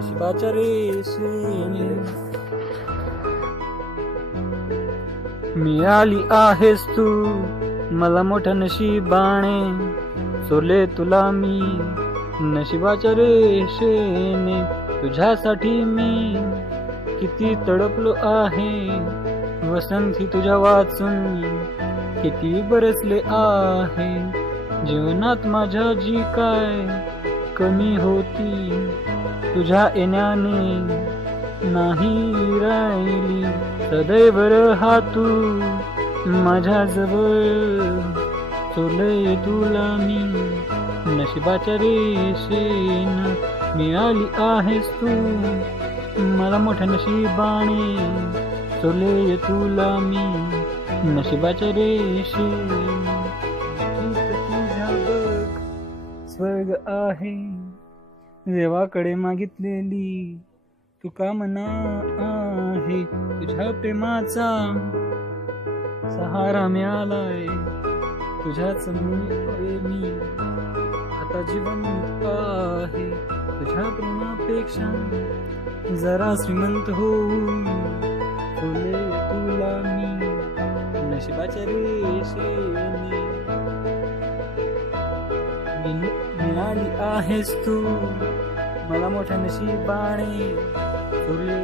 नशिबाच्या रेषेने मिळाली आहेस तू मला मोठ्या नशिबाने, चोरले तुला मी नशिबाच्या रेषेने. तुझ्यासाठी मी किती तडपलो आहे, वसंती तुझ्या वाचून किती बरसले आहे. जीवनात माझ्या जी काय कमी होती, तुझ्या येण्याने नाही राहिली. सदैव राहा तू माझ्या जवळ, चोरले तुला मी नशिबाच्या रेषेनं. मिळाली आहेस तू मला मोठ्या नशिबाने, चोरले तुला मी नशिबाच्या रेषेनं. तुझ्या बघ स्वर्ग आहे, देवाकडे मागितलेली तू कामना आहे. तुझ्या प्रेमाचा सहारा मिळालाय, तुझ्याच मुळे मी आता जिवंत आहे. तुझ्या प्रेमापेक्षा जरा श्रीमंत होऊन फुले तुला मी नशिबाच्या रेषेने. मिळाली आहेस तू मला मोठ्या नशिबाने, फुले